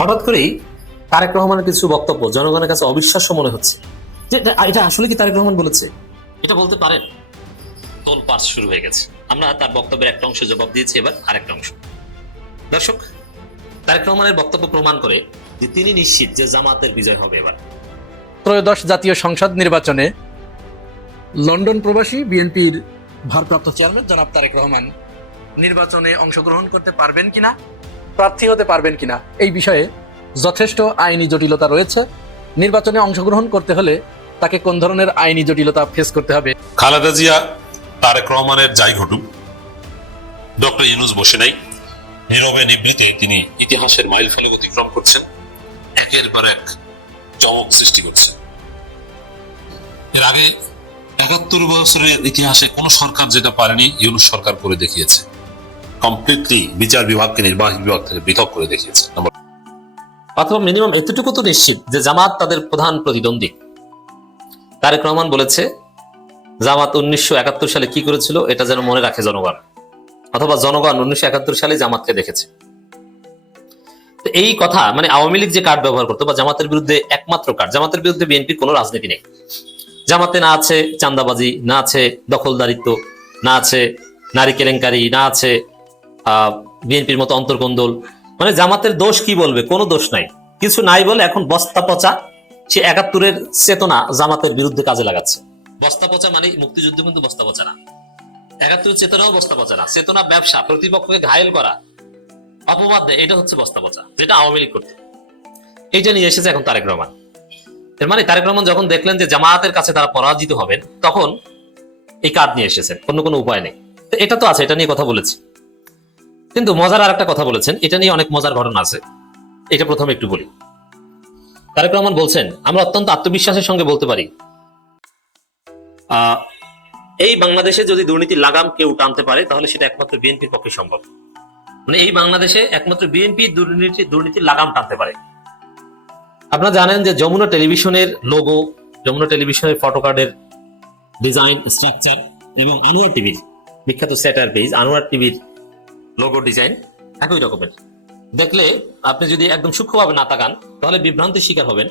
হঠাৎ করেই তারেক রহমানের কিছু বক্তব্য জনগণের কাছে অবিশ্বাস্য মনে হচ্ছে যে এটা আসলে কি তারেক রহমান বলেছে, এটা বলতে পারেন। তোলপাড় শুরু হয়ে গেছে। আমরা তার বক্তব্যের একটা অংশ জবাব দিয়েছি, এবার আরেকটা অংশ। দর্শক, তারেক রহমানের বক্তব্য প্রমাণ করে যে তিনি নিশ্চিত যে জামাতের বিজয় হবে এবার। ত্রয়োদশ জাতীয় সংসদ নির্বাচনে লন্ডন প্রবাসী বিএনপির ভারপ্রাপ্ত চেয়ারম্যান জনাব তারেক রহমান নির্বাচনে অংশগ্রহণ করতে পারবেন কিনা, প্রার্থী হতে পারবেন কিনা, এই বিষয়ে যথেষ্ট আইনি জটিলতা রয়েছে। নির্বাচনে অংশগ্রহণ করতে হলে তাকে কোন ধরনের আইনি জটিলতা ফেস করতে হবে। খালেদা জিয়া, তারেক রহমানের যাই ঘটুক, ডক্টর ইউনূস বসে নাই, নীরবে নিবৃতে তিনি ইতিহাসের মাইল ফলক অতিক্রম করছেন, একের পর এক চমক সৃষ্টি করছেন। এর আগে ৭১ বছরের ইতিহাসে কোন সরকার যেটা পারেনি, ইউনূস সরকার করে দেখিয়েছে। কমপ্লিটলি বিচার বিভাগকে নির্বাহী বিভাগ থেকে পৃথক করে দেখিয়েছে। অথবা মিনিমাম এতটুকু তো নিশ্চিত যে জামাত তাদের প্রধান প্রতিদ্বন্দ্বী। তারেক রহমান বলেছে জামাত ১৯৭১ সালে কি করেছিল এটা যেন মনে রাখে জনগণ, অথবা জনগণ ১৯৭১ সালে জামাতকে দেখেছে। তো এই কথা মানে আওয়ামী লীগ যে কার্ড ব্যবহার করতো বা জামাতের বিরুদ্ধে একমাত্র কার্ড, জামাতের বিরুদ্ধে বিএনপির কোনো রাজনীতি নেই। জামাতে না আছে চাঁদাবাজি, না আছে দখলদারিত্ব, না আছে নারী কেলেঙ্কারি, না আছে বিএনপির মতো অন্তর্কন্দল। মানে জামাতের দোষ কি বলবে, কোনো দোষ নাই, কিছু নাই বলে এখন বস্তা পচা সে ৭১-এর চেতনা জামাতের বিরুদ্ধে কাজে লাগাচ্ছে। বস্তা পচা মানে মুক্তিযুদ্ধ কিন্তু বস্তা পচা না, ৭১-এর চেতনাও বস্তা পচা না, চেতনা ব্যবসা, প্রতিপক্ষকে ঘায়েল করা, অপবাদ দেয়, এটা হচ্ছে বস্তা পচা, যেটা আওয়ামী লীগ করতে। এইটা নিয়ে এসেছে এখন তারেক রহমান। এর মানে তারেক রহমান যখন দেখলেন যে জামায়াতের কাছে তারা পরাজিত হবেন, তখন এই কার্ড নিয়ে এসেছেন, অন্য কোনো উপায় নেই। তো এটা তো আছে, এটা নিয়ে কথা বলেছি, কিন্তু মজার আর একটা কথা বলেছেন, এটা নিয়ে অনেক মজার ঘটনা আছে। এটা প্রথমে একটু বলি। তারেক রহমান বলছেন, আমরা অত্যন্ত আত্মবিশ্বাসের সঙ্গে বলতে পারি এই বাংলাদেশে যদি দুর্নীতির লাগাম কেউ টানতে পারে তাহলে সেটা একমাত্র বিএনপির পক্ষে সম্ভব। মানে এই বাংলাদেশে একমাত্র বিএনপি দুর্নীতির লাগাম টানতে পারে। আপনারা জানেন যে যমুনা টেলিভিশনের লোগো, যমুনা টেলিভিশনের ফটোকার্ডের ডিজাইন স্ট্রাকচার এবং আনোয়ার টিভির বিখ্যাত স্যাটার পেজ আনোয়ার টিভির লোগো ডিজাইন একই রকমের। দেখলে আপনি যদি একদম সূক্ষ্মভাবে না তাকান তাহলে বিভ্রান্তির শিকার হবেন,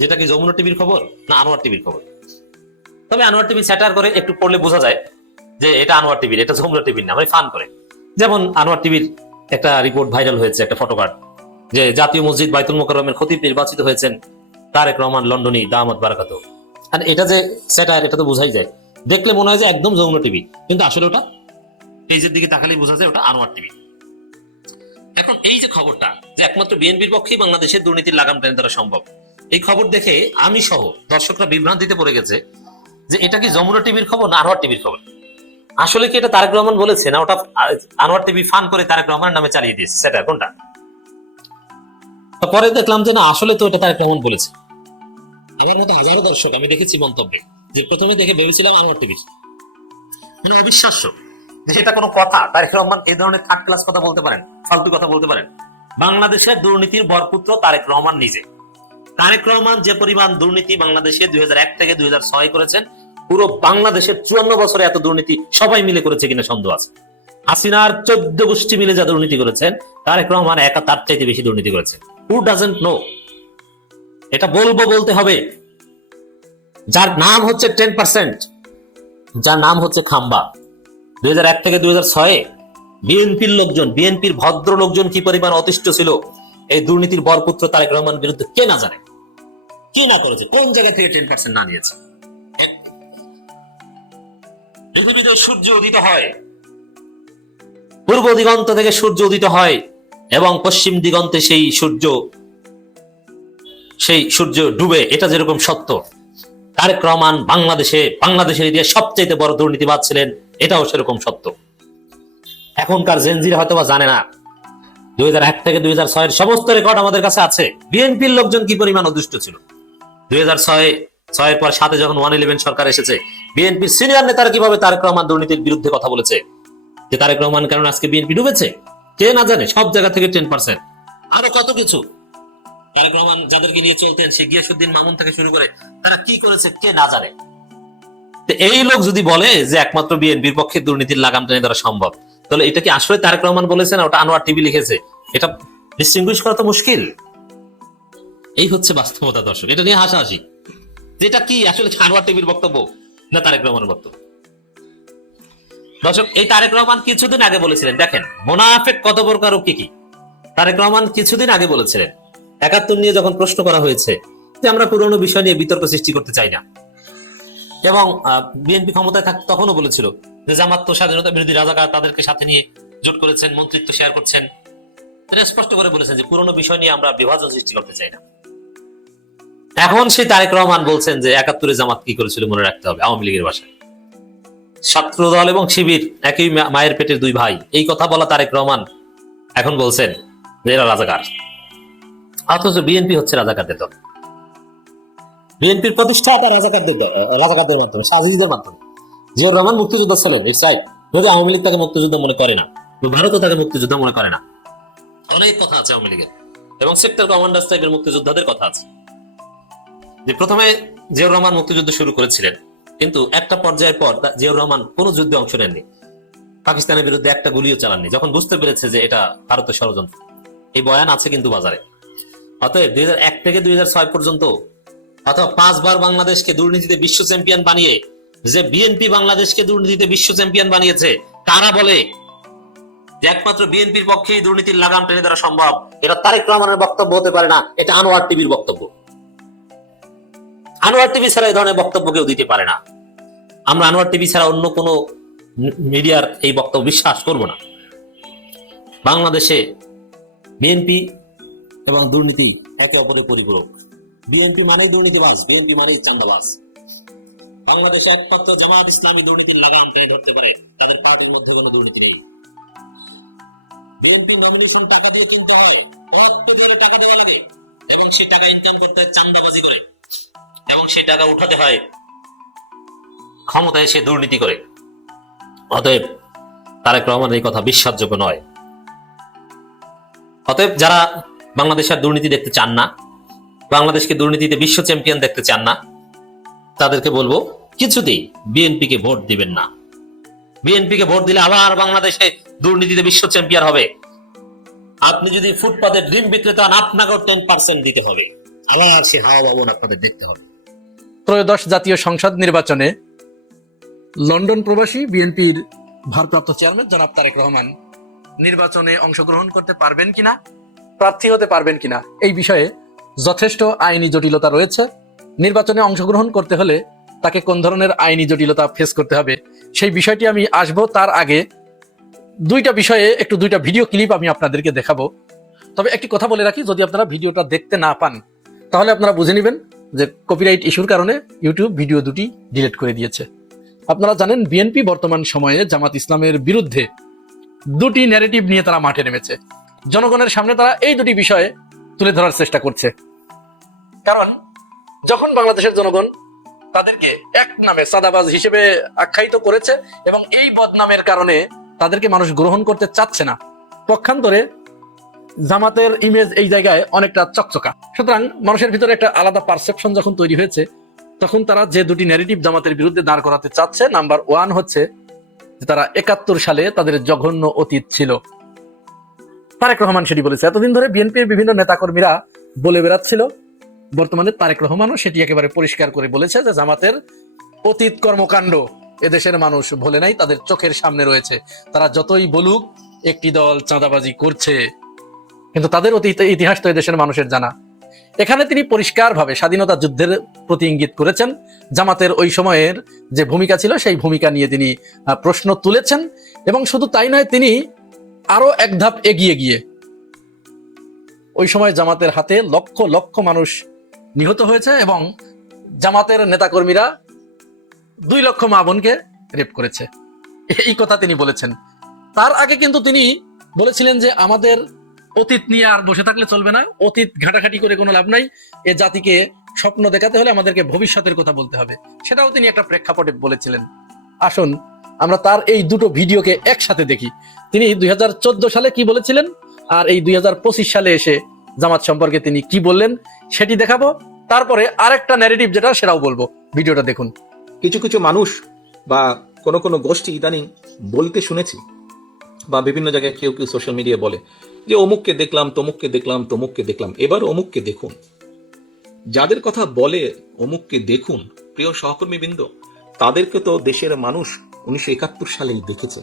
যেটা কি যমুনা টিভির খবর না আনোয়ার টিভির খবর। তবে আনোয়ার টিভি স্যাটার করে একটু পড়লে বোঝা যায় যে এটা আনোয়ার টিভির, এটা যমুনা টিভির না, মানে ফান করে। যেমন আনোয়ার টিভির একটা রিপোর্ট ভাইরাল হয়েছে, একটা ফটোকার্ড, যে জাতীয় মসজিদ বাইতুল মোকাররমের খতিব নির্বাচিত হয়েছেন তারেক রহমান লন্ডনী দামাত বারাকাত। আর এটা যে স্যাটার, এটা তো বোঝাই যায়, দেখলে মনে হয় যে একদম যমুনা টিভি, কিন্তু আসলে ওটা পেজের দিকে তাকালেই বোঝা যায় ওটা আনোয়ার টিভি। এখন এই যে খবরটা যে একমাত্র বিএনপির পক্ষেই বাংলাদেশের দুর্নীতির লাগাম টেনে ধরা সম্ভব, এই খবর দেখে আমি সহ দর্শকরা বিভ্রান্তিতে পড়ে গেছে যে এটা কি যমুনা টিভির খবর না আনোয়ার টিভির খবর। আসলে কি এটা তারেক রহমান বলেছে না ওটা আনোয়ার টিভি ফান করে তারেক রহমানের নামে চালিয়ে দিয়েছে, সেটা কোনটা? পরে দেখলাম যে না, আসলে তো এটা তারেক রহমান বলেছে। আমার মতো হাজারো দর্শক আমি দেখেছি মন্তব্যে, যে প্রথমে দেখে ভেবেছিলাম আনোয়ার টিভির। মানে অবিশ্বাস্য যে এটা কোনো কথা। তারেক রহমান এই ধরনের থার্ড ক্লাস কথা বলতে পারেন, ফালতু কথা বলতে পারেন। বাংলাদেশের দুর্নীতির বরপুত্র তারেক রহমান নিজে। তারেক রহমান যে পরিমাণ দুর্নীতি বাংলাদেশে ২০০১ থেকে ২০০৬ করেছেন, পুরো বাংলাদেশের ৫৪ বছরে এত দুর্নীতি সবাই মিলে করেছে কিনা সন্দেহ আছে। হাসিনার ১৪ গোষ্ঠী মিলে যা দুর্নীতি করেছেন, তারেক রহমান একা তার চাইতে বেশি দুর্নীতি করেছেন। Who doesn't know? এটা বলতে হবে। যার নাম হচ্ছে 10%, যার নাম হচ্ছে খাম্বা। ২০০১ থেকে ২০০৬ বিএনপির লোকজন, বিএনপির ভদ্র লোকজন কি পরিমাণ অতিষ্ঠ ছিল এই দুর্নীতির বরপুত্র তারেক রহমান বিরুদ্ধে, কে না জানে, কি না করেছে, কোন জায়গা থেকে 10% না নিয়েছে। পৃথিবীতে সূর্য উদিত হয়, পূর্ব দিগন্ত থেকে সূর্য উদিত হয় এবং পশ্চিম দিগন্তে সেই সূর্য ডুবে, এটা যেরকম সত্য, তারেক রহমান বাংলাদেশের ইতিহাসে সবচেয়ে বড় দুর্নীতিবাদ ছিলেন, এটাও সেরকম সত্য। এখনকার জেনজিরা হয়তো বা জানে না ২০০১ থেকে ২০০৬ সমস্ত রেকর্ড আমাদের কাছে আছে। বিএনপির লোকজন কি পরিমাণ অদুষ্ট ছিল ২০০৬ পর ৭ যখন 111 সরকার এসেছে, বিএনপির সিনিয়র নেতারা কিভাবে তারেক রহমান দুর্নীতির বিরুদ্ধে কথা বলেছে, যে তারেক রহমান কারণ আজকে বিএনপি ডুবেছে, কে না জানে। সব জায়গা থেকে 10%, আরো কত কিছু। তারেক রহমান যাদেরকে নিয়ে চলতেন, সে গিয়াসউদ্দিন মামুন থেকে শুরু করে, তারা কি করেছে কে না জানে। এই লোক যদি বলে যে একমাত্র বিএনপির পক্ষে দুর্নীতির লাগাম টেনে ধরা সম্ভব, তাহলে এটা কি আসলে তারেক রহমান বলেছেন ওটা আনোয়ার টিভি লিখেছে? এটা ডিস্টিংগুইশ করা তো মুশকিল। এই হচ্ছে বাস্তবতা দর্শক, এটা নিয়ে হাসাহাসি। যেটা কি আসলে আনোয়ার টিভির বক্তব্য না তারেক রহমানের বক্তব্য? দর্শক, এই তারেক রহমান কিছুদিন আগে বলেছিলেন, দেখেন মোনাফেক কত প্রকার ও কি। তারেক রহমান কিছুদিন আগে বলেছিলেন ৭১ নিয়ে যখন প্রশ্ন করা হয়েছে যে আমরা পুরনো বিষয় নিয়ে বিতর্ক সৃষ্টি করতে চাই না, এবং বিএনপি ক্ষমতায় থাকতে তখনও বলেছিল যে জামাত তো স্বাধীনতা বিরোধী রাজাকার, তাদেরকে সাথে নিয়ে জোট করেছেন, মন্ত্রিত্ব শেয়ার করছেন। তিনি স্পষ্ট করে বলেছেন যে পুরনো বিষয় নিয়ে আমরা বিভাজন সৃষ্টি করতে চাই না। এখন সেই তারেক রহমান বলছেন যে ৭১ জামাত কি করেছিল মনে রাখতে হবে, আওয়ামী লীগের ভাষায় ছাত্র দল এবং শিবির একই মায়ের পেটের দুই ভাই, এই কথা বলা তারেক রহমান এখন বলছেন যে এরা রাজাকার। অথচ বিএনপি হচ্ছে রাজাকারদের দল। বিএনপির প্রতিষ্ঠাতা রাজাকারদের মাধ্যমে, সাজিদের মাধ্যমে। জিয়াউর রহমান মুক্তিযোদ্ধা ছিলেন, ইটস রাইট। যদি আওয়ামী লীগ তাকে মুক্তিযোদ্ধা মনে করে না, ভারতও তাকে মুক্তিযোদ্ধা মনে করে না। অনেক কথা আছে আওয়ামী লীগের, এবং সেক্টর কমান্ডার্স টাইপের মুক্তিযোদ্ধাদের কথা আছে। যে প্রথমে জিয়াউর রহমান মুক্তিযুদ্ধ শুরু করেছিলেন, কিন্তু একটা পর্যায়ের পর জিয়াউর রহমান কোনো যুদ্ধে অংশ নেননি, পাকিস্তানের বিরুদ্ধে একটা গুলিও চালাননি, যখন বুঝতে পেরেছে যে এটা ভারতের ষড়যন্ত্র। এই বয়ান আছে কিন্তু বাজারে। অতএব 2001 থেকে 2006 পর্যন্ত অথবা 5 বার বাংলাদেশকে দুর্নীতিতে বিশ্ব চ্যাম্পিয়ন বানিয়ে, যে বিএনপি বাংলাদেশকে দুর্নীতিতে বিশ্ব চ্যাম্পিয়ন বানিয়েছে, তারা বলে যে একমাত্র বিএনপির পক্ষে দুর্নীতির লাগাম টেনে দেওয়া সম্ভব। এটা তারেক রহমানের বক্তব্য হতে পারে না, এটা আনোয়ার টিভির বক্তব্য। আনোয়ার টিভি ছাড়া এই ধরনের বক্তব্য কেউ দিতে পারে না। আমরা আনোয়ার টিভি ছাড়া অন্য কোনো মিডিয়ার এই বক্তব্য বিশ্বাস করব না। বাংলাদেশে বিএনপি এবং দুর্নীতি একে অপরের পরিপূরক। বিএনপি মানেই দুর্নীতিবাজ, বিএনপি মানেই চাঁদাবাজ। বাংলাদেশে একমাত্র জামাত ইসলামী দুর্নীতির লাগাম টেনে ধরতে পারে, তাদের পার্টির মধ্যে কোনো দুর্নীতি নেই। বিএনপি নমিনেশন টাকা দিয়ে কিনতে হয়, টাকা দেওয়া লাগে, এবং সেই টাকা ইনকাম করতে হয় চাঁদাবাজি করে, এবং সেই টাকা উঠাতে হয় ক্ষমতায় এসে দুর্নীতি করে। অতএব তারেক রহমান এই কথা বিশ্বাসযোগ্য নয়। অতএব যারা বাংলাদেশের দুর্নীতি দেখতে চান না, বাংলাদেশকে দুর্নীতিতে বিশ্ব চ্যাম্পিয়ন দেখতে চান না, তাদেরকে বলবো কিছুতেই বিএনপিকে ভোট দিবেন না। বিএনপিকে ভোট দিলে আবার বাংলাদেশে দুর্নীতিতে বিশ্ব চ্যাম্পিয়ন হবে। আপনি যদি ফুটপাতে ড্রিম বিক্রেতা হন, আপনাকেও 10% দিতে হবে, আবার সে হাওয়া ভবন আপনাদের দেখতে হবে। ত্রয়োদশ জাতীয় সংসদ নির্বাচনে লন্ডন প্রবাসী বিএনপির ভারপ্রাপ্ত চেয়ারম্যান জনাব তারেক রহমান নির্বাচনে অংশগ্রহণ করতে পারবেন কিনা, প্রার্থী হতে পারবেন কিনা, এই বিষয়ে যথেষ্ট আইনি জটিলতা রয়েছে। নির্বাচনে অংশগ্রহণ করতে হলে তাকে কোন ধরনের আইনি জটিলতা ফেস করতে হবে, সেই বিষয়টি আমি আসবো। তার আগে দুইটা ভিডিও ক্লিপ আমি আপনাদেরকে দেখাবো। তবে একটি কথা বলে রাখি, যদি আপনারা ভিডিওটা দেখতে না পান তাহলে আপনারা বুঝে নেবেন যে কপিরাইট ইস্যুর কারণে ইউটিউব ভিডিও দুটি ডিলিট করে দিয়েছে। আপনারা জানেন বিএনপি বর্তমান সময়ে জামাত ইসলামের বিরুদ্ধে দুটি ন্যারেটিভ নিয়ে তারা মাঠে নেমেছে। জনগণের সামনে তারা এই দুটি বিষয়ে তুলে ধরার চেষ্টা করছে। কারণ যখন বাংলাদেশের জনগণ তাদেরকে এক নামে চাঁদাবাজ হিসেবে আখ্যায়িত করেছে, এবং এই বদনামের কারণে তাদেরকে মানুষ গ্রহণ করতে চাচ্ছে না, পক্ষান্তরে জামাতের ইমেজ এই জায়গায় অনেকটা চকচকা। সুতরাং মানুষের ভিতরে একটা আলাদা পারসেপশন যখন তৈরি হয়েছে, তখন তারা যে দুটি ন্যারেটিভ জামাতের বিরুদ্ধে দাঁড় করাতে চাচ্ছে, নাম্বার 1 হচ্ছে যে তারা ৭১ সালে তাদের জঘন্য অতীত ছিল। তারেক রহমান সেটি বলেছে। এতদিন ধরে বিএনপির বিভিন্ন নেতাকর্মীরা বলে বেড়াচ্ছিল, বর্তমানে তারেক রহমানও সেটি একেবারে পরিষ্কার করে বলেছে যে জামাতের অতীত কর্মকাণ্ড এদেশের মানুষ ভোলে নাই, তাদের চোখের সামনে রয়েছে। তারা যতই বলুক একটি দল চাঁদাবাজি করছে, কিন্তু তাদের অতীত ইতিহাস তো এদেশের মানুষের জানা। এখানে তিনি পরিষ্কারভাবে স্বাধীনতা যুদ্ধের প্রতি ইঙ্গিত করেছেন। জামাতের ওই সময়ের যে ভূমিকা ছিল সেই ভূমিকা নিয়ে তিনি প্রশ্ন তুলেছেন, এবং শুধু তাই নয়, তিনি আরো এক ধাপ এগিয়ে গিয়ে ওই সময় জামাতের হাতে লক্ষ লক্ষ মানুষ নিহত হয়েছে, এবং জামাতের নেতাকর্মীরা 2 লক্ষ মা বোনকে রেপ করেছে, এই কথা তিনি বলেছেন। তার আগে কিন্তু তিনি বলেছিলেন যে আমাদের অতীত নিয়ে আর বসে থাকলে চলবে না, অতীত ঘাটাঘাটি করে কোনো লাভ নাই, এ জাতিকে স্বপ্ন দেখাতে হলে আমাদেরকে ভবিষ্যতের কথা বলতে হবে, সেটাও তিনি একটা প্রেক্ষাপটে বলেছিলেন। আসুন আমরা তার এই দুটো ভিডিওকে একসাথে দেখি। তিনি 2014 সালে কি বলেছিলেন, আর এই 2025 সালে এসে জামাত সম্পর্কে তিনি কি বললেন সেটি দেখাবো। তারপরে আরেকটা ন্যারেটিভ যেটা, সেটাও বলবো। ভিডিওটা দেখুন। কিছু কিছু মানুষ বা কোনো কোনো গোষ্ঠী ইদানিং বলতে শুনেছি, বা বিভিন্ন জায়গায় কেউ কেউ সোশ্যাল মিডিয়ায় বলে যে অমুককে দেখলাম, তমুককে দেখলাম, তমুককে দেখলাম, এবার অমুককে দেখুন। যাদের কথা বলে অমুককে দেখুন, প্রিয় সহকর্মীবৃন্দ, তাদেরকে তো দেশের মানুষ 1971 সালেই দেখেছে।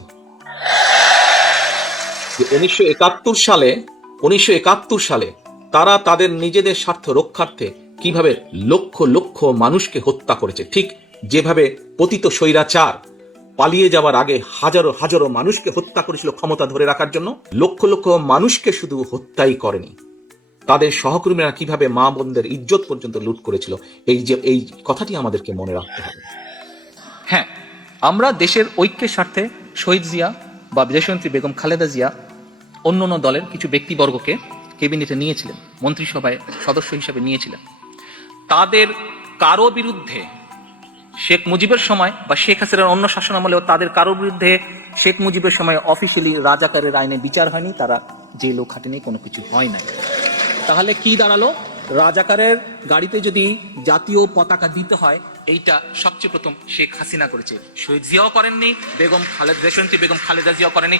1971 সালে তারা তাদের নিজেদের স্বার্থ রক্ষার্থে কিভাবে লক্ষ লক্ষ মানুষকে হত্যা করেছে, ঠিক যেভাবে পতিত স্বৈরাচার পালিয়ে যাওয়ার আগে হাজারো হাজারো মানুষকে হত্যা করেছিল ক্ষমতা ধরে রাখার জন্য, লক্ষ লক্ষ মানুষকে শুধু হত্যাই করেনি, তাদের সহকর্মীরা কিভাবে মা বোনদের ইজ্জত পর্যন্ত লুট করেছিল, এই কথাটি আমাদেরকে মনে রাখতে হবে। হ্যাঁ, আমরা দেশের ঐক্যের স্বার্থে শহীদ জিয়া বা বিদেশমন্ত্রী বেগম খালেদা জিয়া অন্য দলের কিছু ব্যক্তিবর্গকে ক্যাবিনেটে নিয়েছিলেন, মন্ত্রিসভায় সদস্য হিসেবে নিয়েছিলেন। তাদের কারো বিরুদ্ধে শেখ মুজিবের সময় বা শেখ হাসিনার অন্য শাসন আমলেও তাদের কারো বিরুদ্ধে শেখ মুজিবের সময় অফিসিয়ালি রাজাকারের আইনে বিচার হয়নি, তারা জেলও খাটেনি, কোনো কিছু হয় নাই। তাহলে কি দাঁড়ালো? রাজাকারের গাড়িতে যদি জাতীয় পতাকা দিতে হয়, এইটা সবচেয়ে প্রথম শেখ হাসিনা করেছে, শহীদ জিয়াও করেননি, দেশমন্ত্রী বেগম খালেদা জিয়াও করেনি।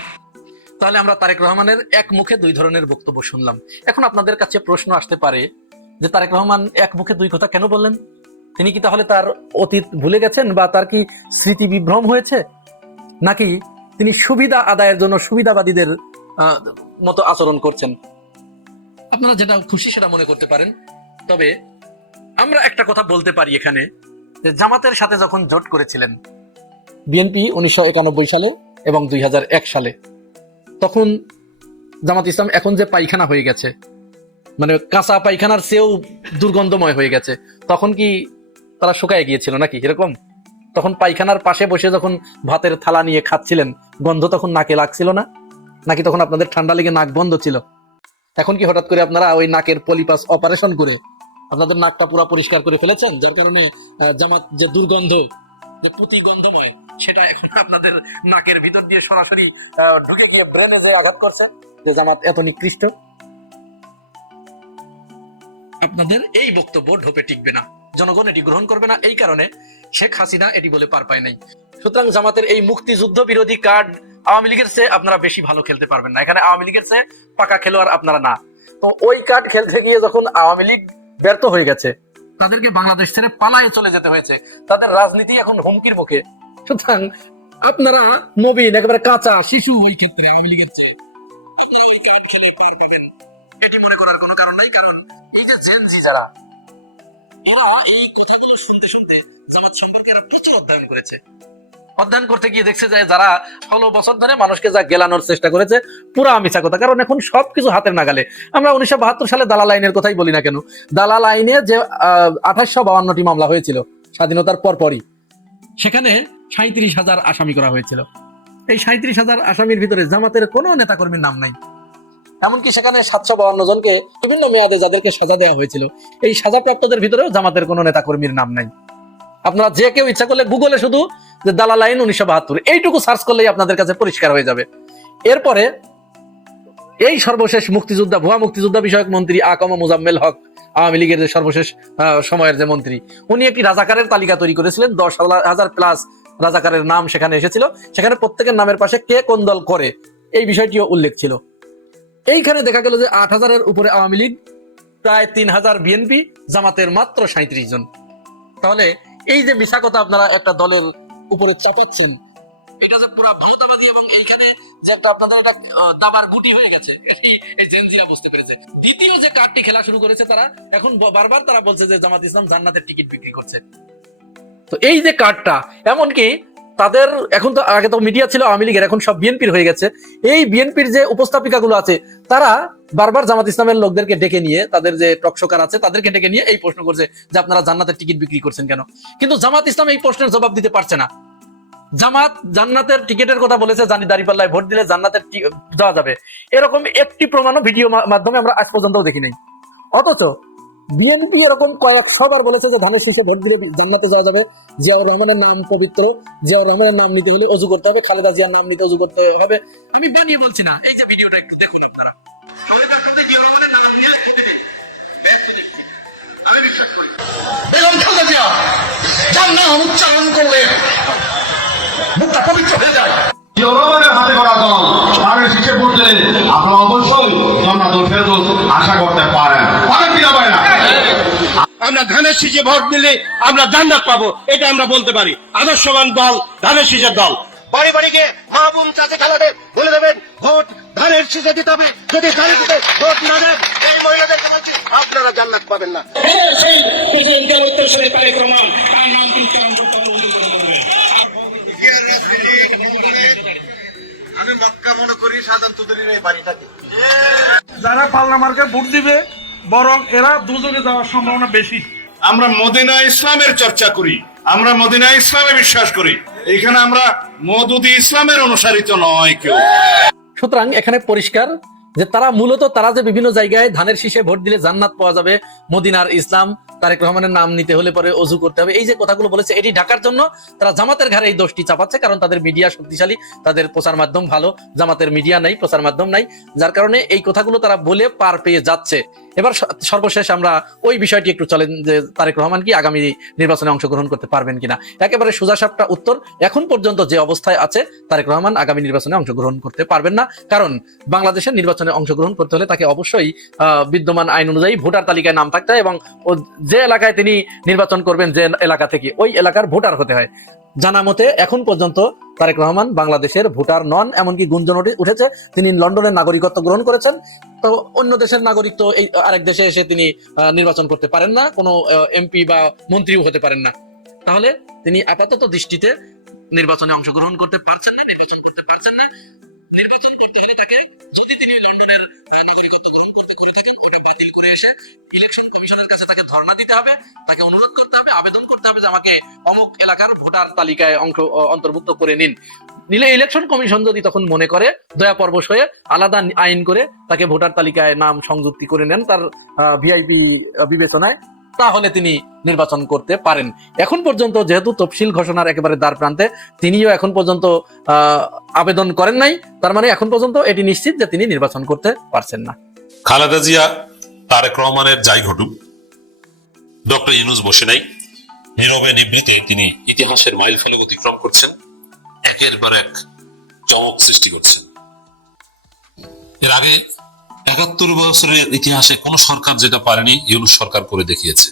তাহলে আমরা তারেক রহমানের এক মুখে দুই ধরনের বক্তব্য শুনলাম। এখন আপনাদের কাছে প্রশ্ন আসতে পারে যে তারেক রহমান এক মুখে দুই কথা কেন বললেন? তিনি কি তাহলে তার অতীত ভুলে গেছেন, বা তার কি স্মৃতি বিভ্রম হয়েছে, নাকি তিনি সুবিধা আদায়ের জন্য সুবিধাবাদীদের মতো আচরণ করছেন? আপনারা যেটা খুশি সেটা মনে করতে পারেন। তবে আমরা একটা কথা বলতে পারি এখানে, যে জামাতের সাথে যখন জোট করেছিলেন বিএনপি 1991 সালে এবং 2001 সালে, তখন জামাত ইসলাম এখন যে পায়খানা হয়ে গেছে, মানে কাঁচা পায়খানার চেয়েও দুর্গন্ধময় হয়ে গেছে, তখন কি তারা শুকায় গিয়েছিল নাকি এরকম? তখন পায়খানার পাশে বসে যখন ভাতের থালা নিয়ে খাচ্ছিলেন, গন্ধ তখন নাকে লাগছিল না? নাকি তখন আপনাদের ঠান্ডা লেগে নাক বন্ধ ছিল? এখন কি হঠাৎ করে আপনারা ওই নাকের পলিপাস অপারেশন করে আপনাদের নাকটা পুরো পরিষ্কার করে ফেলেছেন, যার কারণে জামাত যে দুর্গন্ধ, যে প্রতিগন্ধময়, সেটা এখন আপনাদের নাকের ভিতর দিয়ে সরাসরি ঢুকে গিয়ে ব্রেনে যে আঘাত করছে, যে জামাত এত নিকৃষ্ট? আপনাদের এই বক্তব্য ঢোপে টিকবে না, জনগণ এটি গ্রহণ করবে না। এই কারণে শেখ হাসিনা এটি বলে পার পায় নাই। সুতরাং জামাতের এই মুক্তিযুদ্ধ বিরোধী কার্ড আওয়ামী লীগের চেয়ে আপনারা বেশি ভালো খেলতে পারবেন না। এখানে আওয়ামী লীগের চেয়ে পাকা খেলোয়াড় আপনারা না। তো ওই কার্ড খেলতে গিয়ে যখন আওয়ামী লীগ ব্যর্থ হয়ে গেছে, তাদেরকে বাংলাদেশ ছেড়ে পালায়ে চলে যেতে হয়েছে, তাদের রাজনীতি এখন হুমকির মুখে। সুতরাং আপনারা নবীন, একেবারে কাঁচা শিশু ওই ক্ষেত্রে আওয়ামী লীগের চেয়ে, এটি মনে করার কোনো কারণ নাই। কারণ এই যে জেনজি যারা, এরা এই কথাগুলো শুনতে শুনতে জামাত সম্পর্কে এরা প্রচুর অধ্যয়ন করেছে। অধ্যয়ন করতে গিয়ে দেখছে যে যারা 16 বছর ধরে মানুষকে যা গেলানোর চেষ্টা করেছে, পুরা মিছা কথা। কারণ এখন সবকিছু হাতের নাগালে। আমরা 1972 সালে দালাল আইনের কথাই বলি না কেন, দালাল আইনে যে 2852টি মামলা হয়েছিল স্বাধীনতার পরপরই, সেখানে 37,000 আসামি করা হয়েছিল। এই 37,000 আসামির ভিতরে জামাতের কোনো নেতাকর্মীর নাম নাই। এমনকি সেখানে 752 জনকে বিভিন্ন মেয়াদে যাদেরকে সাজা দেওয়া হয়েছিল, এই সাজাপ্রাপ্তদের ভিতরেও জামাতের কোনো নেতাকর্মীর নাম নাই। আপনারা যে কেউ ইচ্ছা করলে গুগলে শুধু যে দালাল আইন 1972 এইটুকু সার্চ করলেই আপনাদের কাছে পরিষ্কার হয়ে যাবে। এরপরে এই সর্বশেষ মুক্তিযোদ্ধা, ভুয়া মুক্তিযোদ্ধা বিষয়ক মন্ত্রী আকমা মুজাম্মেল হক, আওয়ামী লীগের যে সর্বশেষ সময়ের যে মন্ত্রী, উনি একটি রাজাকারের তালিকা তৈরি করেছিলেন। 10,000 প্লাস রাজাকারের নাম সেখানে এসেছিল। সেখানে প্রত্যেকের নামের পাশে কে কোন দল করে এই বিষয়টিও উল্লেখ ছিল। এইখানে দেখা গেল যে 8,000-এর উপরে আওয়ামী লীগ, প্রায় 3,000 বিএনপি, জামাতের মাত্র 37 জন। তাহলে এই যে মিশা কথা আপনারা একটা দলের উপরে চাপাচ্ছেন, এটা যে পুরো ভারতবাদী, এবং এইখানে যে একটা আপনাদের একটা দাবার গুটি হয়ে গেছে, এই জেনজিরা বুঝতে পেরেছে। দ্বিতীয় যে কার্ডটি খেলা শুরু করেছে তারা, এখন বারবার তারা বলছে যে জামাত ইসলাম জান্নাতের টিকিট বিক্রি করছে। তো এই যে কার্ডটা, এমনকি তাদের এখন তো, আগে তো মিডিয়া ছিল আওয়ামী লীগের, এখন সব বিএনপির হয়ে গেছে। এই বিএনপির যে উপস্থাপিকা গুলো আছে, তারা বারবার জামাত ইসলামের লোকদেরকে ডেকে নিয়ে, তাদের যে টকশোকার আছে তাদেরকে ডেকে নিয়ে এই প্রশ্ন করছে যে আপনারা জান্নাতের টিকিট বিক্রি করছেন কেন। কিন্তু জামাত ইসলাম এই প্রশ্নের জবাব দিতে পারছে না। জামাত জান্নাতের টিকিটের কথা বলেছে, জানি দাঁড়িপাল্লায় ভোট দিলে জান্নাতের যাওয়া যাবে, এরকম একটি প্রমাণও ভিডিও মাধ্যমে আমরা আজ পর্যন্ত দেখি নাই। অথচ বিএনপি এরকম কয়েকশবার বলেছে যে ধানের শীষে ভোট দিলে জান্নাতে যাওয়া যাবে, জিয়াউর রহমানের নাম পবিত্র, জিয়াউর রহমানের নাম নিতে হলে অজু করতে হবে, খালেদা জিয়ার নাম নিতে অজু করতে হবে। আমি বানিয়ে বলছি না, এই যে ভিডিওটা একটু দেখুন আপনারা। বেগম খালেদা জিয়া যার নাম উচ্চারণ করলে মুখটা পবিত্র হয়ে যায়। জিয়াউর রহমানের হাতে করা দল ধানের শীষে ভোট দিলে আপনারা অবশ্যই জান্নাতুল ফেরদৌস আশা করতে পারেন। পারেন কিনা পারেন না? আমরা ধানের শীষে ভোট দিলে আমরা জান্নাত পাবো, এটা আমরা বলতে পারি। আদর্শবান দল ধানের শীষের দল। বাড়ি বাড়ি গিয়ে মা বোন চাচা খালাদের বলে দেবেন ভোট ধানের শীষে দিতে হবে। যদি ধানের শীষে ভোট না দেন, এই মহিলাদেরকে বলছি আপনারা জান্নাত পাবেন না। আমি মক্কা মনে করি সাধারণ তোদের বাড়ি থাকে। যারা পাল্লা মার্কে ভোট দিবে বরং এরা দুজনে যাওয়ার সম্ভাবনা বেশি। আমরা মদিনা ইসলামের চর্চা করি, আমরা মদিনা ইসলামে বিশ্বাস করি। এখানে আমরা মওদুদি ইসলামের অনুসারিত নয় কেউ। সুতরাং এখানে পরিষ্কার যে তারা যে বিভিন্ন জায়গায় ধানের শীষে ভোট দিলে জান্নাত পাওয়া যাবে, মদিনার ইসলাম, তারেক রহমানের নাম নিতে হলে পরে অজু করতে হবে, এই যে কথাগুলো বলেছে এটি ঢাকার জন্য তারা জামাতের ঘাড়ে এই দোষটি চাপাচ্ছে। কারণ তাদের মিডিয়া শক্তিশালী, তাদের প্রচার মাধ্যম ভালো, জামাতের মিডিয়া নাই, প্রচার মাধ্যম নাই, যার কারণে এই কথাগুলো তারা বলে পার পেয়ে যাচ্ছে। এবার সর্বশেষ আমরা ওই বিষয়টি একটু চলেন যে তারেক রহমান কি আগামী নির্বাচনে অংশগ্রহণ করতে পারবেন কিনা। একেবারে সোজাসাপটা উত্তর, এখন পর্যন্ত যে অবস্থায় আছে তারেক রহমান আগামী নির্বাচনে অংশগ্রহণ করতে পারবেন না। কারণ বাংলাদেশের নির্বাচনে অংশগ্রহণ করতে হলে তাকে অবশ্যই বিদ্যমান আইন অনুযায়ী ভোটার তালিকায় নাম থাকতে হয় এবং যে এলাকায় তিনি নির্বাচন করবেন, যে এলাকা থেকে, ওই এলাকার ভোটার হতে হয়। জানা মতে এখন পর্যন্ত তারেক রহমান বাংলাদেশের ভোটার নন, এমনকি গুঞ্জন উঠেছে তিনি লন্ডনের নাগরিকত্ব গ্রহণ করেছেন। তো অন্য দেশের নাগরিক তো এই আরেক দেশে এসে তিনি নির্বাচন করতে পারেন না, কোনো এমপি বা মন্ত্রীও হতে পারেন না। তাহলে তিনি আপাতত দৃষ্টিতে নির্বাচনে অংশগ্রহণ করতে পারছেন না, নির্বাচন করতে পারছেন না। নির্বাচন করতে হলে তাকে, যদি তিনি লন্ডনের নাগরিকত্ব গ্রহণ করতে করে থাকেন, ওটা বাতিল করে এসে ইলেকশন কমিশনের কাছে তাকে ধর্ণা দিতে হবে, তাকে অনুরোধ করতে হবে, আবেদন করতে হবে যে আমাকে অমুক এলাকার ভোটার তালিকায় অন্তর্ভুক্ত করে নিলে ইলেকশন কমিশন যদি তখন মনে করে দয়া পরবশ হয়ে আলাদা আইন করে তাকে ভোটার তালিকায় নাম সংযুক্তি করে নেন তার ভিআইপি বিবেচনায়, তাহলে তিনি নির্বাচন করতে পারেন। এখন পর্যন্ত যেহেতু তফসিল ঘোষণার একেবারে দ্বার প্রান্তে, তিনিও এখন পর্যন্ত আবেদন করেন নাই, তার মানে এখন পর্যন্ত এটি নিশ্চিত যে তিনি নির্বাচন করতে পারছেন না। খালেদা জিয়া, তারেক রহমানের যাই ঘটুক, ডক্টর ইউনূস বসে নাই, নীরবে নিবৃতে তিনি ইতিহাসের মাইল ফলক অতিক্রম করছেন, একের পর এক চমক সৃষ্টি করছেন। এর আগে ৭১ বছরের ইতিহাসে কোন সরকার যেটা পারেনি ইউনূস সরকার করে দেখিয়েছে।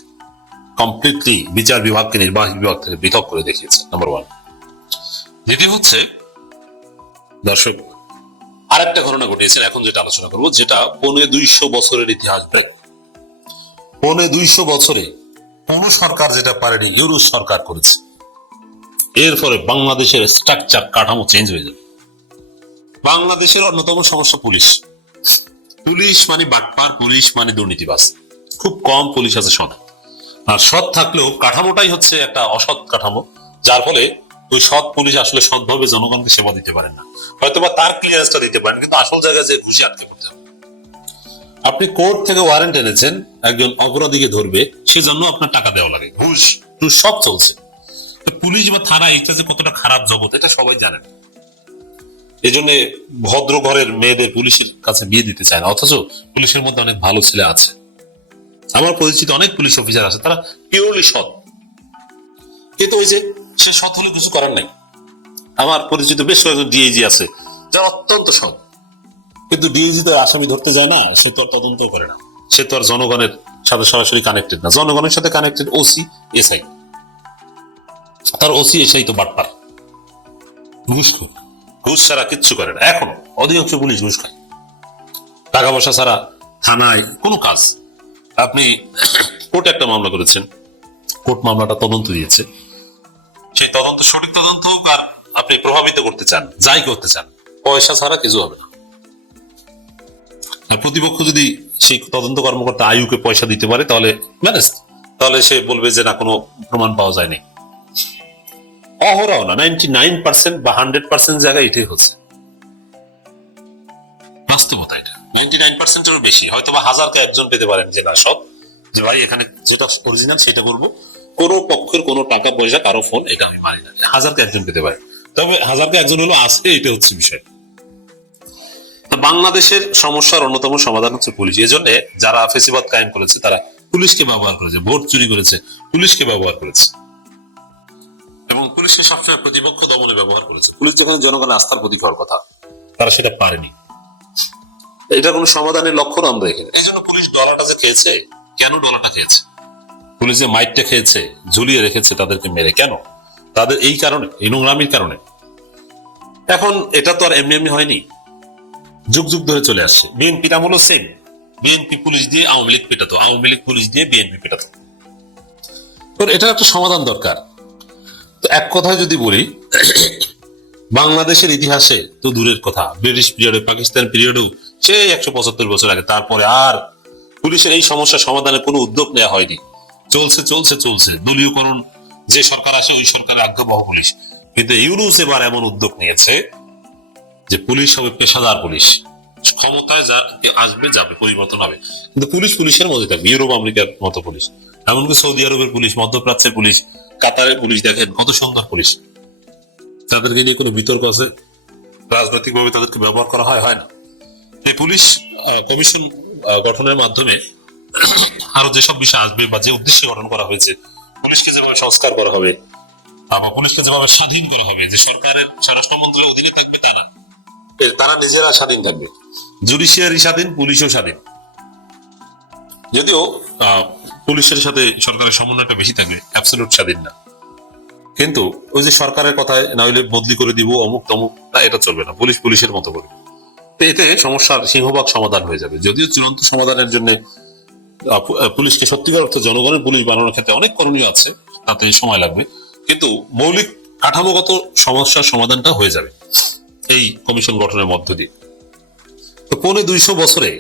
কমপ্লিটলি বিচার বিভাগকে নির্বাহী বিভাগ থেকে পৃথক করে দেখিয়েছে, নাম্বার 1। দ্বিতীয় হচ্ছে, দর্শক আরেকটা ঘটনা ঘটিয়েছেন এখন যেটা আলোচনা করবো, যেটা ২৫০ বছরের ইতিহাস ব্রেক। ২৫০ বছরে কোন সরকার যেটা পারেনি ইউনূস সরকার করেছে। এর ফলে বাংলাদেশের স্ট্রাকচার, কাঠামো চেঞ্জ হয়ে যাবে। বাংলাদেশের অন্যতম সমস্যা পুলিশ। পুলিশ মানে বাটপার, পুলিশ মানে দুর্নীতিবাজ। খুব কম পুলিশ আছে সৎ, আর সৎ থাকলেও কাঠামোটাই হচ্ছে একটা অসৎ কাঠামো, যার ফলে ওই সৎ পুলিশ আসলে সৎভাবে জনগণকে সেবা দিতে পারেন না। হয়তোবা তার ক্লিয়ারেন্সটা দিতে পারেন, কিন্তু আসল জায়গায় যে ঘুষে আটকে পড়তে হবে। আপনি কোর্ট থেকে ওয়ারেন্ট এনেছেন একজন অপরাধীকে ধরবে, সেজন্য আপনার টাকা দেওয়া লাগে, ঘুষ টুস সব চলছে। পুলিশ বা থানা এটা যে কতটা খারাপ জগৎ এটা সবাই জানেন। এই জন্য ভদ্র ঘরের মেয়েদের পুলিশের কাছে বিয়ে দিতে চায় না, অথচ পুলিশের মধ্যে অনেক ভালো ছেলে আছে। আমার পরিচিত অনেক পুলিশ অফিসার আছে, তারা পিওরলি সৎ, কিন্তু ওই যে সে সৎ হলে কিছু করার নাই। আমার পরিচিত বেশ কয়েকজন ডিআইজি আছে যারা অত্যন্ত সৎ, কিন্তু ডিআইজি তো আসামি ধরতে যায় না, সে তো আর তদন্ত করে না, সে তো আর জনগণের সাথে সরাসরি কানেক্টেড না। জনগণের সাথে কানেক্টেড ওসি, এসআই। তার ওসি এসআই তো বাটপার, ঘুষখোর, ঘুষ ছাড়া কিচ্ছু করে না। এখন অধিকাংশ পুলিশ ঘুষ খায়, টাকা পয়সা ছাড়া থানায় কোনো কাজ। আপনি কোর্টে একটা মামলা করেছেন, কোর্ট মামলাটা তদন্ত দিয়েছে, সেই তদন্ত সঠিক তদন্ত হোক, আর আপনি প্রভাবিত করতে চান, যাই করতে চান, পয়সা ছাড়া কিছু হবে না। আর প্রতিপক্ষ যদি সেই তদন্ত কর্মকর্তা আইউকে পয়সা দিতে পারে তাহলে ম্যানেজ, তাহলে সে বলবে যে না, কোনো প্রমাণ পাওয়া যায়নি। অহরহ না, 99% বা 100% জায়গায় এটাই হচ্ছে বাস্তবতা। এটা 99%-এরও বেশি, হয়তো বা 1000কে একজন পেতে পারেন যে না সৎ, যে ভাই এখানে যেটা অরিজিনাল সেটা করবো, কোনো পক্ষের কোনো টাকা পয়সা, কারো ফোন, এটা আমি মানি না। 1000কে একজন পেতে পারে, তবে 1000কে একজন হলো আছে, এটা হচ্ছে বিষয়। বাংলাদেশের সমস্যার অন্যতম সমাধান হচ্ছে পুলিশ। এই জন্য যারা ফেসিবাদ কায়েম করেছে তারা পুলিশকে ব্যবহার করেছে, ভোট চুরি করেছে, পুলিশকে ব্যবহার করেছে, এবং পুলিশকে সবসময় প্রতিপক্ষ দমনে ব্যবহার করেছে। পুলিশ যেখানে জনগণের আস্থার প্রতীক হওয়ার কথা, তারা সেটা পারেনি। এটা কোনো সমাধানের লক্ষণ আমরা এখানে। এই জন্য পুলিশ ডলারটা যে খেয়েছে, কেন ডলারটা খেয়েছে পুলিশ যে মাইকটা খেয়েছে, ঝুলিয়ে রেখেছে তাদেরকে মেরে, কেন? তাদের এই কারণে, এই নোংরামির কারণে। এখন এটা তো আর এমনি এমনি হয়নি, যুগ যুগ ধরে চলে আসছে। বিএনপির আমলও সেম, বিএনপি পুলিশ দিয়ে আওয়ামী লীগ পেটাতো, আওয়ামী লীগ পুলিশ দিয়ে বিএনপি পেটাতো। তো এটার একটা সমাধান দরকার। তো এক কথায় যদি বলি, বাংলাদেশের ইতিহাসে তো দূরের কথা, ব্রিটিশ পিরিয়ডে, পাকিস্তান পিরিয়ডেও সেই 175 বছর আগে, তারপরে আর পুলিশের এই সমস্যা সমাধানে কোনো উদ্যোগ নেওয়া হয়নি। চলছে চলছে চলছে, দলীয়করণ, যে সরকার আসে ওই সরকারের আজ্ঞাবহ পুলিশ। কিন্তু ইউনূস এবার এমন উদ্যোগ নিয়েছে যে পুলিশ হবে পেশাদার পুলিশ, ক্ষমতায় আসবে যাবে, পরিবর্তন হবে, কিন্তু পুলিশ পুলিশের মধ্যে থাকবে, ইউরোপ আমেরিকার মতো পুলিশ। এমনকি সৌদি আরবের পুলিশ, মধ্যপ্রাচ্যের পুলিশ, কাতারের পুলিশ, দেখেন কত সুন্দর পুলিশ। তাদেরকে নিয়ে কোনো বিতর্ক আছে? রাজনৈতিক ভাবে তাদেরকে ব্যবহার করা হয় না। এই পুলিশ কমিশন গঠনের মাধ্যমে আরো যেসব বিষয় আসবে বা যে উদ্দেশ্যে গঠন করা হয়েছে, পুলিশকে যেভাবে সংস্কার করা হবে বা পুলিশকে যেভাবে স্বাধীন করা হবে, যে সরকারের স্বরাষ্ট্র মন্ত্রণালয়ের অধীনে থাকবে তারা নিজেরা স্বাধীন থাকবে, জুডিশিয়ারি স্বাধীন, পুলিশও স্বাধীন। যদিও পুলিশের সাথে সরকারের সমন্বয়টা বেশি থাকবে, অ্যাবসলিউট স্বাধীন না। কিন্তু ওই যে সরকারের কথায় না হইলে বদলি করে দিব, অমুক তমুক, এটা চলবে না, পুলিশ পুলিশের মতো করবে। এতে সমস্যার সিংহভাগ সমাধান হয়ে যাবে। যদিও চূড়ান্ত সমাধানের জন্য পুলিশকে সত্যিকার অর্থে জনগণের পুলিশ বানানোর ক্ষেত্রে অনেক করণীয় আছে, তাতে সময় লাগবে, কিন্তু মৌলিক কাঠামোগত সমস্যার সমাধানটা হয়ে যাবে এই কমিশন গঠনের মধ্য দিয়ে। তো 250 বছরে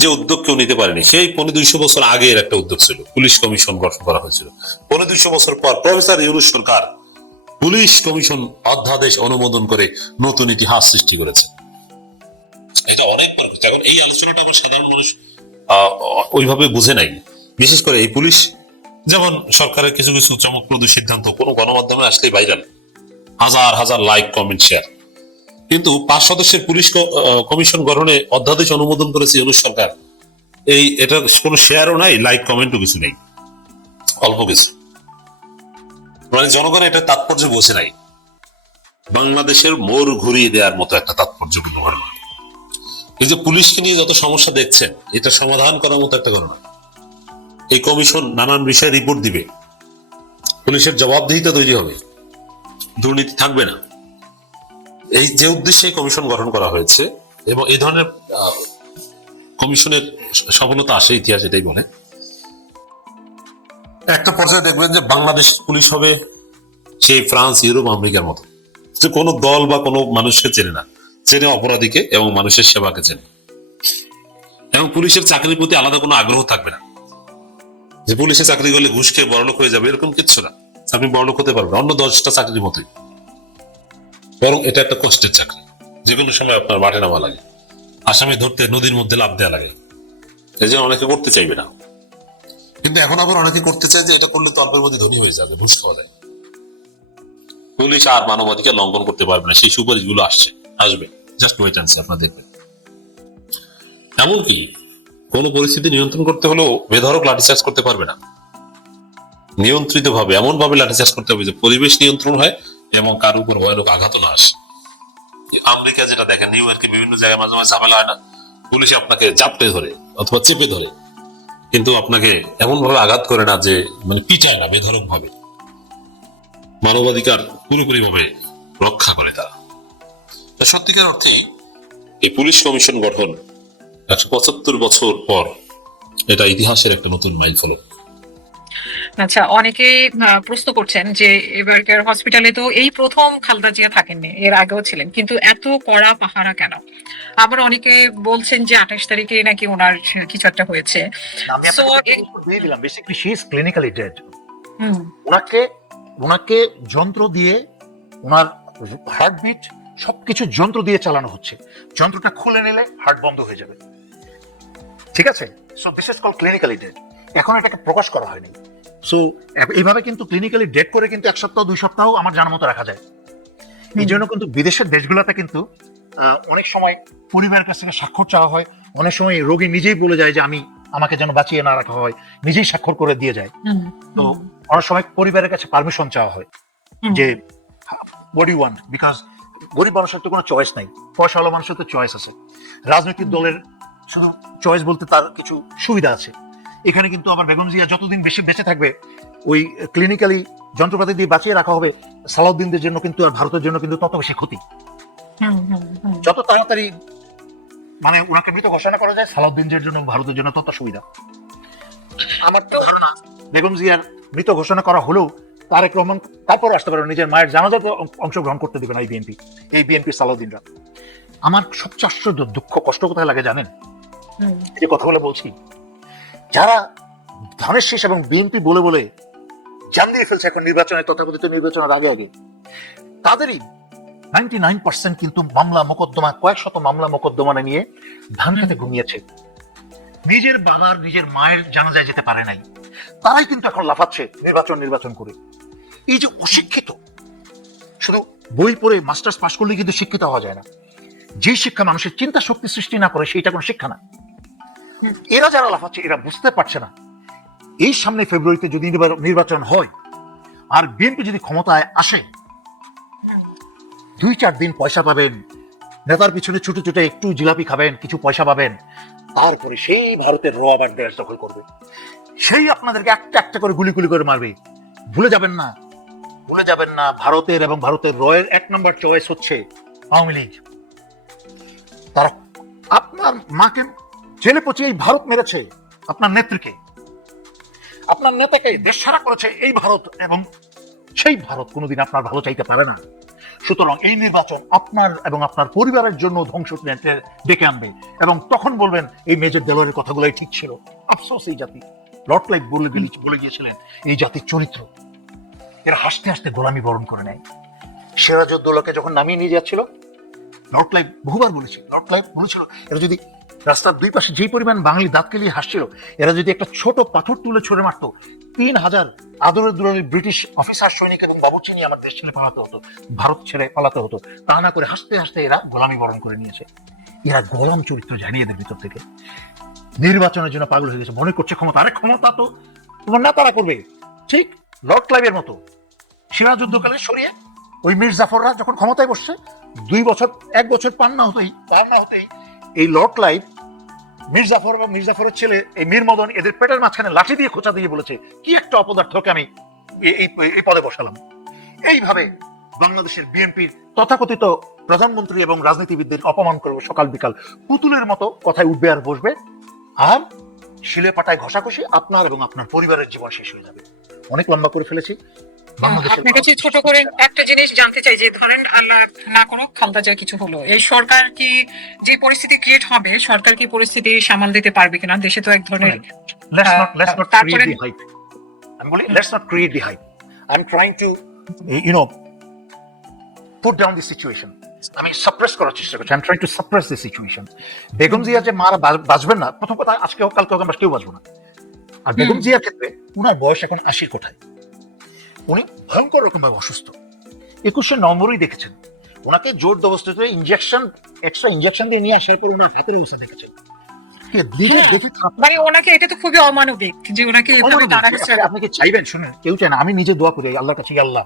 যে উদ্যোগ কেউ নিতে পারেনি, সেই 250 বছর আগের একটা উদ্যোগ ছিল, পুলিশ কমিশন গঠন করা হয়েছিল। 250 বছর পর প্রফেসর ইউনূস সরকার পুলিশ কমিশন অধ্যাদেশ অনুমোদন করে নতুন ইতিহাস সৃষ্টি করেছে। এটা অনেক পরিবর্তন। এখন এই আলোচনাটা আবার সাধারণ মানুষ ওইভাবে বুঝে নাই। বিশেষ করে এই পুলিশ, যেমন সরকারের কিছু কিছু চমকপ্রদ সিদ্ধান্ত কোনো গণমাধ্যমে আসলেই ভাইরাল, হাজার হাজার লাইক, কমেন্ট, শেয়ার। কিন্তু 5 সদস্যের পুলিশ কমিশন গঠনে অধ্যাদেশ অনুমোদন করেছে ইউনূস সরকার, এটার কোনো শেয়ারও নাই, লাইক কমেন্টও কিছু নেই, অল্প কিছু। মানে জনগণ এটা তাৎপর্য বোঝে নাই। বাংলাদেশের মোড় ঘুরিয়ে দেওয়ার মতো একটা তাৎপর্যপূর্ণ ঘটনা। এই যে পুলিশকে নিয়ে যত সমস্যা দেখছেন, এটা সমাধান করার মতো একটা ঘটনা। এই কমিশন নানান বিষয়ে রিপোর্ট দিবে, পুলিশের জবাবদিহিতা তৈরি হবে, দুর্নীতি থাকবে না। এই যে উদ্দেশ্যে কমিশন গঠন করা হয়েছে, এবং এই ধরনের কমিশনের সফলতা আসে ইতিহাস এটাই বলে। একটা পর্যায়ে দেখবেন যে বাংলাদেশ পুলিশ হবে সেই ফ্রান্স, ইউরোপ, আমেরিকার মতো, যে কোনো দল বা কোনো মানুষকে চেনে না, চেনে অপরাধীকে এবং মানুষের সেবাকে চেনে। এবং পুলিশের চাকরির প্রতি আলাদা কোনো আগ্রহ থাকবে না, যে পুলিশে চাকরি করলে ঘুষ খেয়ে বড়লোক হয়ে যাবে, এরকম কিচ্ছু না। আপনি বড়লোক হতে পারবেন অন্য 10টা চাকরির মতোই, বরং এটা একটা কষ্টের চাকরি। যে কোনো সময় আপনার মাঠে নামা লাগে, আসামি ধরতে নদীর মধ্যে লাফ দেওয়া লাগে, এই জন্য অনেকে করতে চাইবে না। কিন্তু এখন আবার অনেকে করতে চায় যে এটা করলে তো অল্পের মধ্যে ধনী হয়ে যাবে, ঘুষ খাওয়া যায়, পুলিশ আর মানবাধিকার লঙ্ঘন করতে পারবে না। সেই সুপারিশগুলো আসবে, জাস্ট ওয়েট অ্যান্ড সি, আপনারা দেখবেন। এমনকি কোন পরিস্থিতি নিয়ন্ত্রণ করতে হলেও বেধড়ক লাঠিচার্জ করতে পারবে না, নিয়ন্ত্রিত ভাবে, এমন ভাবে লাঠিচার্জ করতে হবে যে পরিবেশ নিয়ন্ত্রণ হয় এবং কার উপর ভয়ানক আঘাত না আসে। আমেরিকা যেটা দেখেন, নিউ ইয়র্কে বিভিন্ন জায়গায় মাঝে মাঝে ঝামেলা হয় না, পুলিশে আপনাকে জাপটে ধরে অথবা চেপে ধরে, কিন্তু আপনাকে এমন ভাবে আঘাত করে না, যে মানে পিটায় না, বেধড়ক ভাবে মানবাধিকার পুরোপুরি ভাবে রক্ষা করে তারা। সত্যিকার অর্থেই এই পুলিশ কমিশন গঠন 175 বছর পর এটা ইতিহাসের একটা নতুন মাইলফলক। আচ্ছা, অনেকে প্রশ্ন করছেন যে এবারকার হসপিটালে তো এই প্রথম খালেদা জিয়া থাকেননি, এর আগেও ছিলেন, কিন্তু এত কড়া পাহারা কেন? আবার অনেকে বলছেন যে 28 তারিখে নাকি ওনার কিছু একটা হয়েছে। আমি So, আপনাকে দিয়ে দিলাম, basically she is clinically dead. হুম, ওনাকে যন্ত্র দিয়ে, ওনার হার্টবিট সবকিছু যন্ত্র দিয়ে চালানো হচ্ছে। যন্ত্রটা খুলে নিলে হার্ট বন্ধ হয়ে যাবে, ঠিক আছে? So this is called clinically dead. এখন এটাকে প্রকাশ করা হয়নি। সো এইভাবে কিন্তু ক্লিনিক্যালি ডেড করে কিন্তু 1 সপ্তাহ 2 সপ্তাহ আমার জানার মতো রাখা যায়। এই জন্য কিন্তু বিদেশের দেশগুলোতে কিন্তু অনেক সময় পরিবারের কাছ থেকে স্বাক্ষর চাওয়া হয়, অনেক সময় রোগী নিজেই বলে যায় যে আমাকে যেন বাঁচিয়ে না রাখা হয়, নিজেই স্বাক্ষর করে দিয়ে যায়। তো অনেক সময় পরিবারের কাছে পারমিশন চাওয়া হয় যে হোয়াট ইউ ওয়ান্ট, বিকজ গরিব মানুষের তো কোনো চয়েস নাই, পয়সাওয়ালা মানুষের তো চয়েস আছে। রাজনৈতিক দলের শুধু চয়েস বলতে তার কিছু সুবিধা আছে, এখানে কিন্তু আবার বেগম জিয়া যতদিন বেশি বেঁচে থাকবে ওই ক্লিনিক্যালি যন্ত্রপাতি দিয়ে বাঁচিয়ে রাখা হবে সালাউদ্দিনদের জন্য কিন্তু আর ভারতের জন্য কিন্তু তত বেশি ক্ষতি। যত তাড়াতাড়ি মানে ওনাকে মৃত ঘোষণা করা যায় সালাউদ্দিনদের জন্য ভারতের জন্য তত সুবিধা। আমার তো ধারণা বেগম জিয়ার মৃত ঘোষণা করা হলেও তারেক রহমান তারপর আসতে পারে নিজের মায়ের জানাজাতে অংশগ্রহণ করতে দেবে না এই বিএনপি সালাউদ্দিনরা। আমার সবচেয়ে আশ্চর্য দুঃখ কষ্ট কোথায় লাগে জানেন? এই যে কথা বলে বলছি, যারা ধানের শীষ এবং বিএনপি বলে বলে জান দিয়ে ফেলছে এখন নির্বাচনে, তথাকথিত নির্বাচনের আগে আগে, তাদেরই 99% কিন্তু মামলা মোকদ্দমা, কয়েক শত মামলা মোকদ্দমা নিয়ে ধান খেতে ঘুমিয়েছে। নিজের বাবার নিজের মায়ের জানাজায় যেতে পারে নাই, তারাই কিন্তু এখন লাফাচ্ছে নির্বাচন করে। এই যে অশিক্ষিত, শুধু বই পড়ে মাস্টার্স পাস করলে কিন্তু শিক্ষিত হওয়া যায় না। যে শিক্ষা মানুষের চিন্তা শক্তি সৃষ্টি না করে সেইটা কোনো শিক্ষা না। এরা যারা লাফাচ্ছে এরা বুঝতে পারছে না এই সামনে ফেব্রুয়ারিতে যদি নির্বাচন হয় আর বিএনপি যদি ক্ষমতায় আসে, 2-4 দিন পয়সা পাবেন, নেতার পিছনে ছুটে ছুটে একটু জিলাপি খাবেন, কিছু পয়সা পাবেন, তারপরে সেই ভারতের র আবার দেশ দখল করবে, সেই আপনাদেরকে একটা একটা করে গুলি গুলি করে মারবে। ভুলে যাবেন না ভারতের এবং ভারতের রয়ের 1 নম্বর চয়েস হচ্ছে আওয়ামী লীগ। তারা আপনার মাকে জেলে পচিয়ে এই ভারত মেরেছে, আপনার নেত্রীকে, আপনার নেতাকে দেশ ছাড়া করেছে এই ভারত, এবং সেই ভারত কোনোদিন আপনার ভালো চাইতে পারে না। সুতরাং এই নির্বাচন আপনার এবং আপনার পরিবারের জন্য ধ্বংস ডেকে আনবে, এবং তখন বলবেন এই মেজর দেলোয়ারের কথাগুলোই ঠিক ছিল। আফসোস এই জাতি, লর্ড ক্লাইভ বলে গিয়েছিলেন এই জাতির চরিত্র। এরা হাসতে হাসতে গোলামি বরণ করে নেয়। সিরাজউদ্দৌলাকে যখন নামিয়ে নিয়ে যাচ্ছিল, লর্ড ক্লাইভ বহুবার বলেছিল, এরা যদি রাস্তার দুই পাশে যেই পরিমাণ বাঙালি দাঁত কেলিয়ে হাসছিল, এরা যদি একটা ছোট পাথর তুলে ছড়ে মারত, 3000 আদরের দুরের ব্রিটিশ অফিসার, সৈনিক এবং বাবুর্চি নিয়ে আমার দেশ ছেড়ে পালাতে হতো, ভারত ছেড়ে পালাতে হতো। তা না করে হাসতে হাসতে এরা গোলামি বরণ করে নিয়েছে। এরা গোলাম চরিত্র জানিয়ে এদের ভিতর থেকে নির্বাচনের জন্য পাগল হয়ে গেছে, মনে করছে ক্ষমতা, আরে ক্ষমতা তো তোমার না তারা করবে। ঠিক লর্ড ক্লাইভের মতো সিরাজউদ্দৌলাকে সরিয়ে ওই মীর জাফররা যখন ক্ষমতায় বসছে, 1 বছর পার না হতেই এই লর্ড ক্লাইভ, মীর জাফর এবং মীর জাফরের ছেলে এই মীর মদন, এদের পেটের মাঝখানে লাঠি দিয়ে খোঁচা দিয়ে বলেছে কি একটা অপদার্থকে আমি এই পদে বসালাম। এইভাবে বাংলাদেশের বিএনপির তথাকথিত প্রধানমন্ত্রী এবং রাজনীতিবিদদের অপমান করবে, সকাল বিকাল পুতুলের মতো কথায় উঠবে আর বসবে, আর শিলে পাটায় ঘষাঘষি আপনার এবং আপনার পরিবারের জীবন শেষ হয়ে যাবে। অনেক লম্বা করে ফেলেছি। আপনার কাছে ছোট করে একটা জিনিস জানতে চাই, যে ধরেন আল্লাহ না করো খালেদা জিয়া কিছু হলো, এই সরকার কি যে পরিস্থিতি ক্রিয়েট হবে, সরকার কি পরিস্থিতি সামাল দিতে পারবে কিনা? দেশে তো এক ধরনের তারপরে আমি বলি let's not create the hype. I'm trying to put down the situation. আমি সাপ্রেস করার চেষ্টা করছি। I'm trying to suppress the situation. Begum Zia যে মারা বাঁচবেন না, প্রথম কথা আজকে হোক কালকে হোক আমরা কেউ বাঁচবো না। আর বেগম জিয়ার ক্ষেত্রে উনার বয়স এখন 80 কোঠায়, উনি ভয়ঙ্কর রকম ভাবে অসুস্থ। 21শে নভেম্বরই দেখেছেন ওনাকে জোর জবরদস্তি এক্সট্রা ইনজেকশন দিয়ে নিয়ে আসার পর ওনার হাতের অবস্থা দেখেছেন। মানে ওনাকে, এটা তো খুবই অমানবিক যে ওনাকে এভাবে তাড়া হচ্ছে। আপনি কি চাইবেন? শুনুন, কেউ চায় না। আমি নিজে দোয়া করি আল্লাহর কাছে, আল্লাহ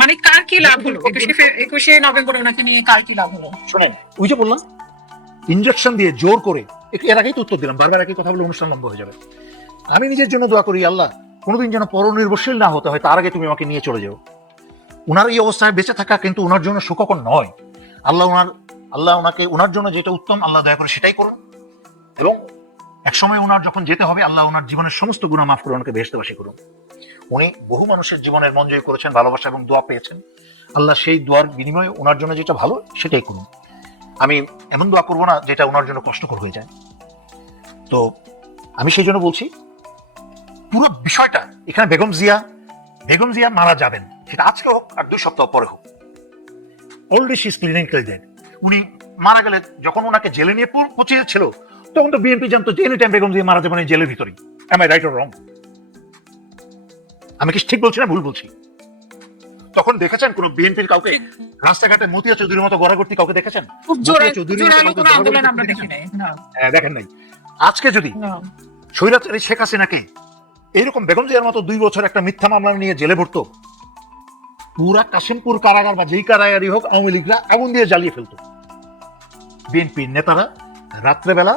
মানে কার কি লাভ হলো 21শে নভেম্বর ওনাকে নিয়ে, কার কি লাভ হলো? শুনেন, ওই যে বললাম ইনজেকশন দিয়ে জোর করে, এর আগেই তো উত্তর দিলাম, বারবার একই কথা বলে অনুষ্ঠান লম্বা হয়ে যাবে। আমি নিজের জন্য দোয়া করি, আল্লাহ কোনোদিন যেন পরনির্ভরশীল না হতে হয়, তার আগে তুমি আমাকে নিয়ে চলে যাও। ওনার এই অবস্থায় বেঁচে থাকা কিন্তু ওনার জন্য সুখকর নয়। আল্লাহ ওনাকে ওনার জন্য যেটা উত্তম আল্লাহ দয়া করে সেটাই করুন, এবং একসময় ওনার যখন যেতে হবে আল্লাহ ওনার জীবনের সমস্ত গুনাহ মাফ করে ওনাকে বেহেশতবাসী করুন। উনি বহু মানুষের জীবনের মন জয় করেছেন, ভালোবাসা এবং দোয়া পেয়েছেন। আল্লাহ সেই দোয়ার বিনিময়ে ওনার জন্য যেটা ভালো সেটাই করুন। আমি এমন দোয়া করবো না যেটা ওনার জন্য কষ্টকর হয়ে যায়। তো আমি সেই জন্য বলছি, পুরো বিষয়টা এখানে বেগম জিয়া মারা যাবেন, সেটা আজকে হোক আর 2 সপ্তাহ পরে হোক, already she is clinically dead. উনি মারা গেলে যখন ওনাকে জেলে নিয়ে পৌঁছেছিল, তখন তো বিএনপি জানতো যে এনি টাইম বেগম জিয়া মারা যাবেন এই জেলের ভিতরেই। Am I right or wrong? আমি কি ঠিক বলছি না ভুল বলছি? তখন দেখেছেন কোন বিএনপির কাউকে রাস্তাঘাটে মতিয়া চৌধুরীর মতো গড়াগড়ি কাউকে দেখেছেন? দেখেন নাই। আজকে যদি স্বৈরাচারী শেখ হাসিনাকে এইরকম বেগম জিয়ার মতো 2 বছর একটা মিথ্যা মামলা নিয়ে জেলে ভরতো, পুরা কাশিমপুর কারাগার বা যেই কারাগারই হোক আওয়ামী লীগরা আগুন দিয়ে জ্বালিয়ে ফেলতো। বিএনপির নেতারা রাত্রেবেলা